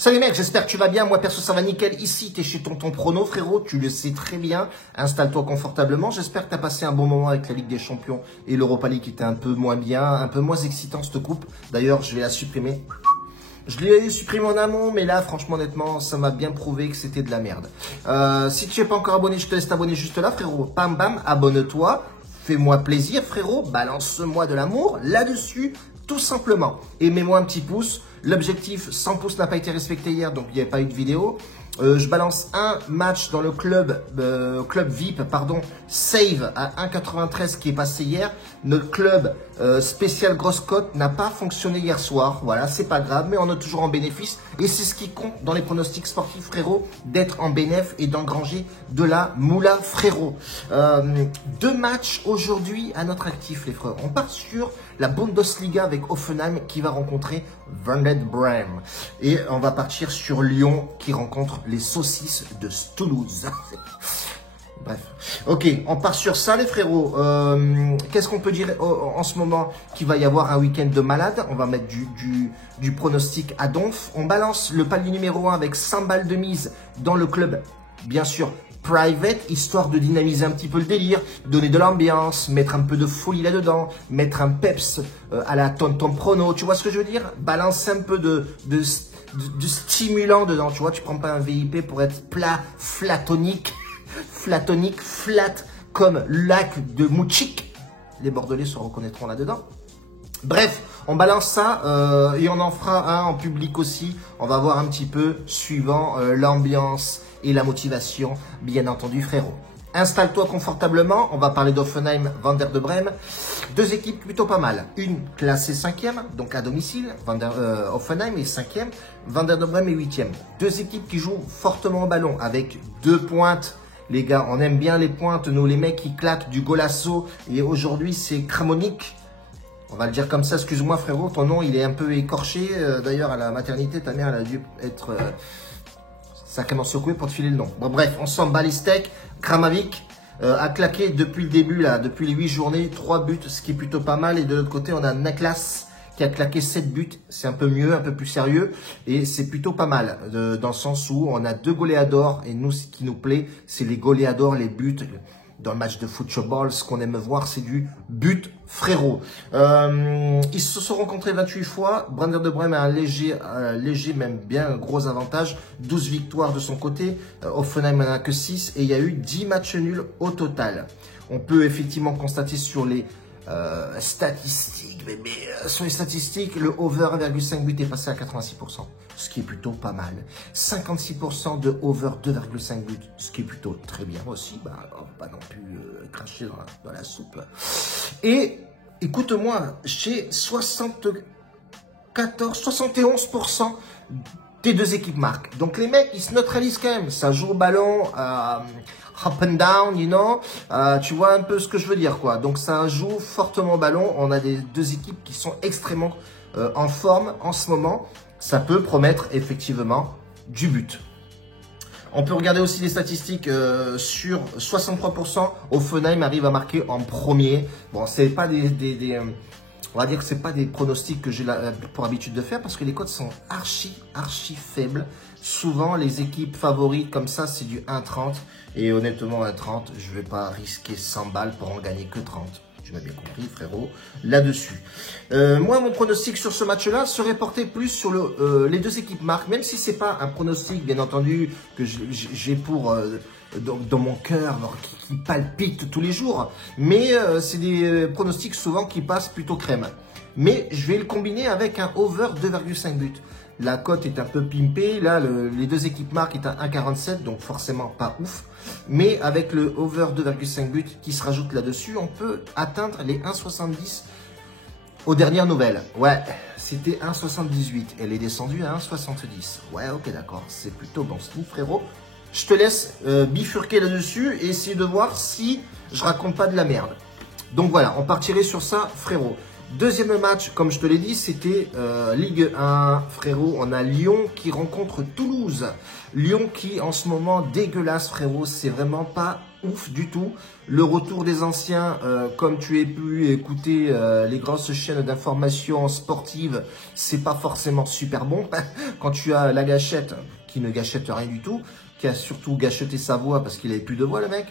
Salut mec, j'espère que tu vas bien. Moi perso ça va nickel. Ici t'es chez Tonton Prono frérot, tu le sais très bien. Installe-toi confortablement. J'espère que t'as passé un bon moment avec la Ligue des Champions et l'Europa League qui était un peu moins bien, un peu moins excitant cette coupe. D'ailleurs je vais la supprimer. Je l'ai supprimé en amont, mais là, franchement, honnêtement, ça m'a bien prouvé que c'était de la merde. Si tu n'es pas encore abonné, je te laisse t'abonner juste là, frérot. Bam, bam, abonne-toi. Fais-moi plaisir, frérot. Balance-moi de l'amour là-dessus, tout simplement. Et mets-moi un petit pouce. L'objectif, 100 pouces n'a pas été respecté hier, donc il n'y avait pas eu de vidéo. Je balance un match dans le club VIP, pardon, Save à 1,93 qui est passé hier. Notre club spécial grosse cote n'a pas fonctionné hier soir. Voilà, c'est pas grave, mais on est toujours en bénéfice. Et c'est ce qui compte dans les pronostics sportifs, frérot, d'être en bénéf et d'engranger de la moula, frérot. 2 matchs aujourd'hui à notre actif, les frères. On part sur la Bundesliga avec Hoffenheim qui va rencontrer Werder Bremen. Et on va partir sur Lyon qui rencontre les saucisses de Toulouse. Bref. Ok, on part sur ça les frérots. Qu'est-ce qu'on peut dire en ce moment? Qu'il va y avoir un week-end de malade. On va mettre du pronostic à donf. On balance le palier numéro 1 avec 100 balles de mise dans le club, bien sûr, private, histoire de dynamiser un petit peu le délire, donner de l'ambiance, mettre un peu de folie là-dedans, mettre un peps à la Tonton Prono, tu vois ce que je veux dire? Balancer un peu de stimulant dedans, tu vois, tu prends pas un VIP pour être plat, flatonique, flat, comme le lac de Mouchik. Les Bordelais se reconnaîtront là-dedans. Bref, on balance ça et on en fera un en public aussi. On va voir un petit peu suivant l'ambiance et la motivation, bien entendu, frérot. Installe-toi confortablement. On va parler d'Hoffenheim, Werder de Bremen. 2 équipes plutôt pas mal. Une classée 5e, donc à domicile. Hoffenheim est 5e. Werder de Bremen est 8e. 2 équipes qui jouent fortement au ballon avec 2 pointes. Les gars, on aime bien les pointes. Nous, les mecs qui claquent du golasso. Et aujourd'hui, c'est Kramonic. On va le dire comme ça, excuse-moi frérot, ton nom il est un peu écorché. D'ailleurs à la maternité, ta mère elle a dû être sacrément secouée pour te filer le nom. Bon bref, on s'en bat les steaks. Kramavik a claqué depuis le début, là, depuis les 8 journées, 3 buts, ce qui est plutôt pas mal. Et de l'autre côté, on a Naklas qui a claqué 7 buts. C'est un peu mieux, un peu plus sérieux. Et c'est plutôt pas mal, dans le sens où on a 2 goléadors. Et nous, ce qui nous plaît, c'est les goléadors, les buts. Dans le match de football, ce qu'on aime voir, c'est du but, frérot. Ils se sont rencontrés 28 fois. Werder de Bremen a un léger, même bien gros avantage. 12 victoires de son côté. Hoffenheim n'en a que 6. Et il y a eu 10 matchs nuls au total. On peut effectivement constater sur les statistiques, sur les statistiques, le over 1,5 but est passé à 86%, ce qui est plutôt pas mal. 56% de over 2,5 but, ce qui est plutôt très bien aussi. Bah, on va pas non plus cracher dans la soupe. Et écoute-moi, j'ai 71% des 2 équipes marquent. Donc les mecs, ils se neutralisent quand même. Ça joue au ballon, up and down, you know. Tu vois un peu ce que je veux dire, quoi. Donc ça joue fortement au ballon. On a des 2 équipes qui sont extrêmement en forme en ce moment. Ça peut promettre effectivement du but. On peut regarder aussi les statistiques sur 63%. Hoffenheim arrive à marquer en premier. Bon, c'est pas on va dire que c'est pas des pronostics que j'ai pour habitude de faire parce que les cotes sont archi faibles. Souvent, les équipes favorites comme ça, c'est du 1,30. Et honnêtement, 1,30, je vais pas risquer 100 balles pour en gagner que 30. Tu m'as bien compris, frérot, là-dessus. Moi, mon pronostic sur ce match-là serait porté plus sur les 2 équipes marques, même si c'est pas un pronostic, bien entendu, que j'ai pour dans mon cœur, qui palpite tous les jours. Mais c'est des pronostics souvent qui passent plutôt crème. Mais je vais le combiner avec un over 2,5 buts. La cote est un peu pimpée. Là, les 2 équipes marques est à 1,47, donc forcément pas ouf. Mais avec le over 2,5 buts qui se rajoute là-dessus, on peut atteindre les 1,70 aux dernières nouvelles. Ouais, c'était 1,78. Elle est descendue à 1,70. Ouais, ok, d'accord. C'est plutôt bon style, frérot. Je te laisse bifurquer là-dessus et essayer de voir si je raconte pas de la merde. Donc voilà, on partirait sur ça, frérot. Deuxième match, comme je te l'ai dit, c'était Ligue 1, frérot. On a Lyon qui rencontre Toulouse. Lyon qui, en ce moment, dégueulasse, frérot. C'est vraiment pas ouf du tout. Le retour des anciens, comme tu as pu écouter les grosses chaînes d'information sportives, c'est pas forcément super bon. Quand tu as la gâchette, qui ne gâchette rien du tout, qui a surtout gâcheté sa voix parce qu'il avait plus de voix le mec.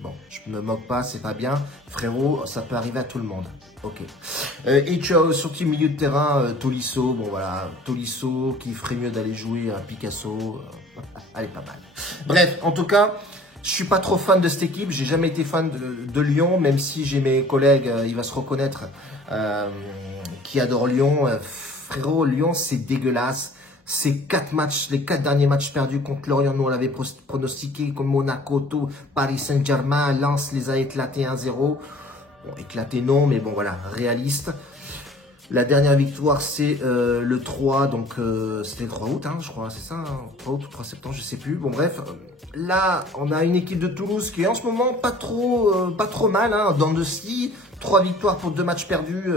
Bon, je me moque pas, c'est pas bien. Frérot, ça peut arriver à tout le monde. Ok. Et tu as sorti milieu de terrain Tolisso. Bon voilà, Tolisso qui ferait mieux d'aller jouer à Picasso. Allez, pas mal. Bref, en tout cas, je suis pas trop fan de cette équipe. J'ai jamais été fan de Lyon, même si j'ai mes collègues, il va se reconnaître, qui adorent Lyon. Frérot, Lyon, c'est dégueulasse. Ces 4 matchs, les 4 derniers matchs perdus contre Lorient, nous on l'avait pronostiqué, comme Monaco, tout, Paris Saint-Germain, Lens les a éclatés 1-0. Bon, éclatés non, mais bon voilà, réaliste. La dernière victoire, c'est le 3, donc c'était le 3 août, hein, je crois, c'est ça, hein, 3 août ou 3 septembre, je sais plus. Bon bref, là, on a une équipe de Toulouse qui est en ce moment pas trop mal, hein, dans de scie. 3 victoires pour 2 matchs perdus,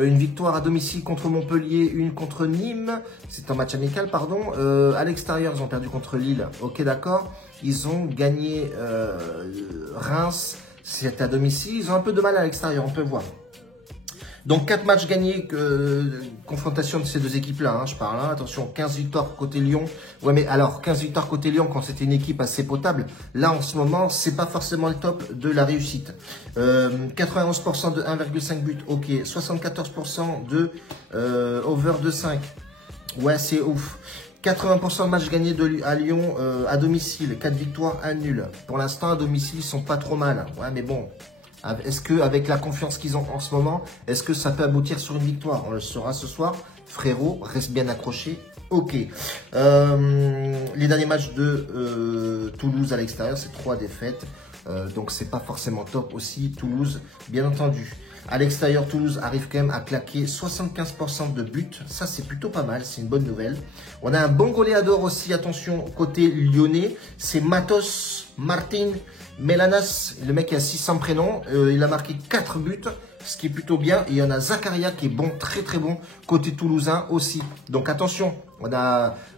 une victoire à domicile contre Montpellier, une contre Nîmes, c'est un match amical, pardon. À l'extérieur, ils ont perdu contre Lille, ok d'accord. Ils ont gagné Reims, c'est à domicile, ils ont un peu de mal à l'extérieur, on peut voir. Donc 4 matchs gagnés, confrontation de ces deux équipes-là, hein, je parle, hein, attention, 15 victoires côté Lyon. Ouais mais alors, 15 victoires côté Lyon quand c'était une équipe assez potable, là en ce moment, c'est pas forcément le top de la réussite. 91% de 1,5 buts, ok, 74% de over de 5, ouais c'est ouf. 80% de matchs gagnés à Lyon à domicile, 4 victoires, 1 nul. Pour l'instant, à domicile, ils sont pas trop mal, ouais mais bon... Est-ce qu'avec la confiance qu'ils ont en ce moment, est-ce que ça peut aboutir sur une victoire? On le saura ce soir. Frérot, reste bien accroché. Ok. Les derniers matchs de Toulouse à l'extérieur, c'est 3 défaites. Donc, c'est pas forcément top aussi. Toulouse, bien entendu. À l'extérieur, Toulouse arrive quand même à claquer 75% de buts. Ça, c'est plutôt pas mal. C'est une bonne nouvelle. On a un bon goléador aussi. Attention, côté lyonnais. C'est Matos Martin Melanas. Le mec a 600 prénoms. Il a marqué 4 buts, ce qui est plutôt bien. Et il y en a Zakaria qui est bon, très très bon. Côté toulousain aussi. Donc attention.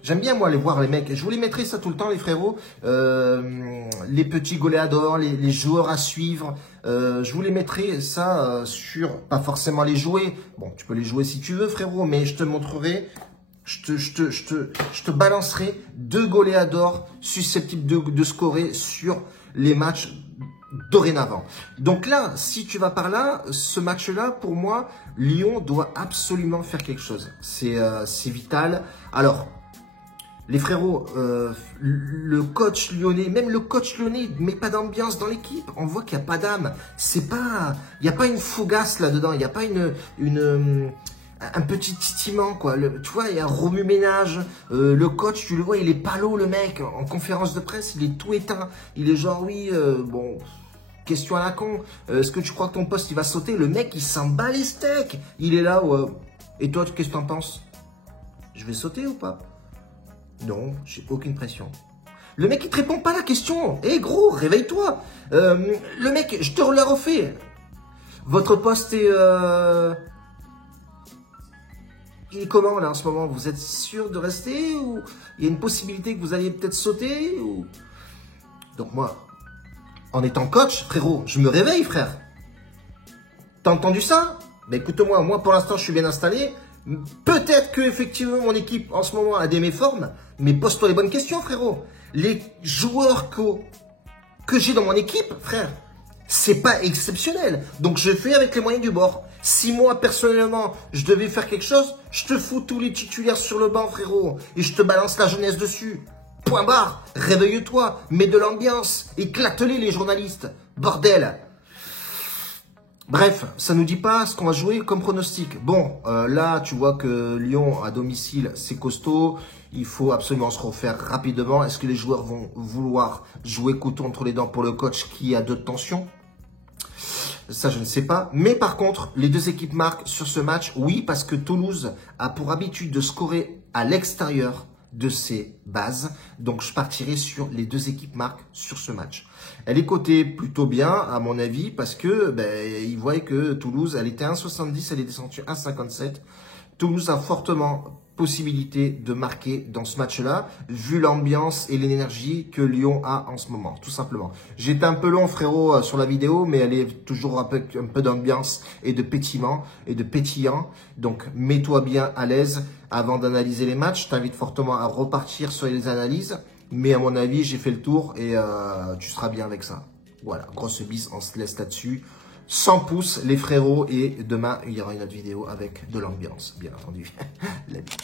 J'aime bien moi aller voir les mecs. Je vous les mettrai ça tout le temps les frérots. Les petits goléadors, les joueurs à suivre. Je vous les mettrai ça sur, pas forcément les jouer. Bon, tu peux les jouer si tu veux frérot, mais je te montrerai, je te balancerai 2 goléadors susceptibles de scorer sur les matchs dorénavant. Donc là, si tu vas par là, ce match-là, pour moi, Lyon doit absolument faire quelque chose. C'est vital. Alors, les frérots, le coach lyonnais, même le coach lyonnais ne met pas d'ambiance dans l'équipe. On voit qu'il n'y a pas d'âme. C'est pas, il n'y a pas une fougasse là-dedans. Il n'y a pas un petit titillement, quoi. Tu vois, il y a un remue-ménage. Le coach, tu le vois, il est palo, le mec. En conférence de presse, il est tout éteint. Il est genre, oui, bon... Question à la con, est-ce que tu crois que ton poste il va sauter? Le mec il s'en bat les steaks. Il est là, ouais. Et toi, qu'est-ce que t'en penses? Je vais sauter ou pas? Non, j'ai aucune pression. Le mec il te répond pas à la question. Eh gros, réveille-toi. Le mec, je te la refais. Votre poste est... Il est comment là en ce moment? Vous êtes sûr de rester? Ou il y a une possibilité que vous alliez peut-être sauter ou... Donc moi... En étant coach, frérot, je me réveille, frère. T'as entendu ça? Ben écoute-moi, moi pour l'instant je suis bien installé. Peut-être que effectivement mon équipe en ce moment a des méformes, mais pose-toi les bonnes questions, frérot. Les joueurs que j'ai dans mon équipe, frère, c'est pas exceptionnel. Donc je fais avec les moyens du bord. Si moi personnellement je devais faire quelque chose, je te fous tous les titulaires sur le banc, frérot, et je te balance la jeunesse dessus. Point barre, réveille-toi, mets de l'ambiance, éclate-les journalistes, bordel. Bref, ça nous dit pas ce qu'on va jouer comme pronostic. Bon, là, tu vois que Lyon à domicile, c'est costaud. Il faut absolument se refaire rapidement. Est-ce que les joueurs vont vouloir jouer couteau entre les dents pour le coach qui a de tension? Ça, je ne sais pas. Mais par contre, les deux équipes marquent sur ce match. Oui, parce que Toulouse a pour habitude de scorer à l'extérieur de ses bases. Donc, je partirai sur les deux équipes marquent sur ce match. Elle est cotée plutôt bien, à mon avis, parce que ils voient que Toulouse, elle était 1,70, elle est descendue 1,57. Toulouse a fortement possibilité de marquer dans ce match-là, vu l'ambiance et l'énergie que Lyon a en ce moment, tout simplement. J'étais un peu long, frérot, sur la vidéo, mais elle est toujours un peu d'ambiance et de pétillement et de pétillant. Donc, mets-toi bien à l'aise avant d'analyser les matchs. Je t'invite fortement à repartir sur les analyses. Mais à mon avis, j'ai fait le tour et tu seras bien avec ça. Voilà, grosse bise, on se laisse là-dessus. 100 pouces, les frérots. Et demain, il y aura une autre vidéo avec de l'ambiance, bien entendu. La bise.